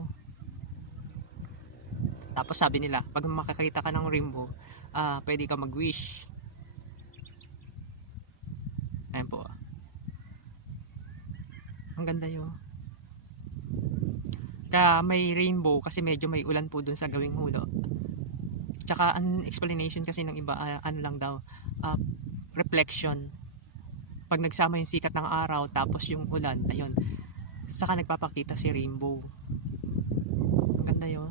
oh. Tapos sabi nila, pag makakita ka ng rainbow, pwede ka mag-wish. Ayan po. Ang ganda yun. Kaya may rainbow kasi medyo may ulan po dun sa gawing hulo. Tsaka ang explanation kasi ng iba, ano lang daw, reflection. Pag nagsama yung sikat ng araw tapos yung ulan, ayun, saka nagpapakita si rainbow. Ang ganda yun.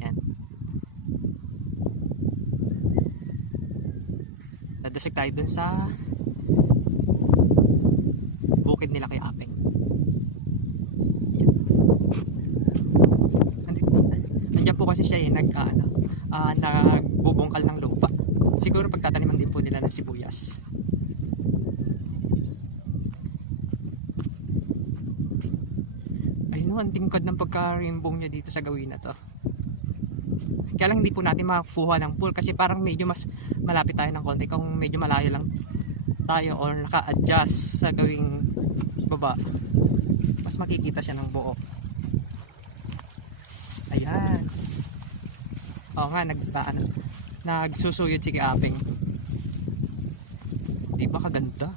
Yan. Dadasig tayo dun sa bukid nila kay Apeng. Yan. Nandiyan po kasi siya nagbubungkal ng lupa. Siguro pagtataniman din po nila ng sibuyas. Ayun, ang tingkad ng pagka-rainbow niya dito sa gawin na to. Kaya lang hindi po natin makakuha ng full kasi parang medyo mas malapit tayo ng konti. Kung medyo malayo lang tayo or naka-adjust sa gawing baba, mas makikita siya ng buo. Ayan. Oo nga, nagsusuyod si Apeng. Di ba kaganda?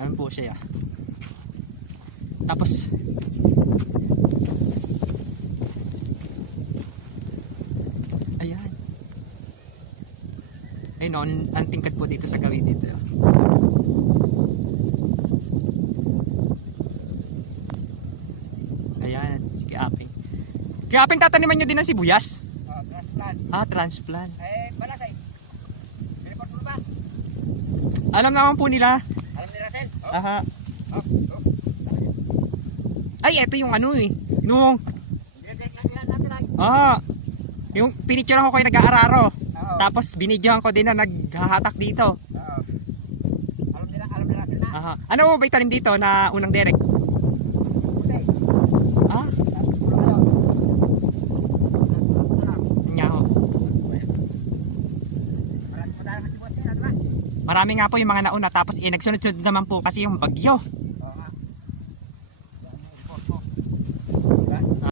Ayan po siya. Tapos ayan. Ayun, ang tingkad po dito sa gawin dito. Ayan, si Apeng. Kaya Apeng, tataniman nyo din ng sibuyas? Transplant. Transplant. Balasay. Report mo ba? Alam naman po nila. Alam ni Russell? Aha. Ay, eto yung ano nung yung pinicturean ko kayo nag-aararo. Tapos binidyohan ko din na naghahatak dito. Alam ni Russell na. Aha. Ano ba itanim dito na unang derek? Marami nga po yung mga nauna tapos nagsunod-sunod naman po kasi yung bagyo.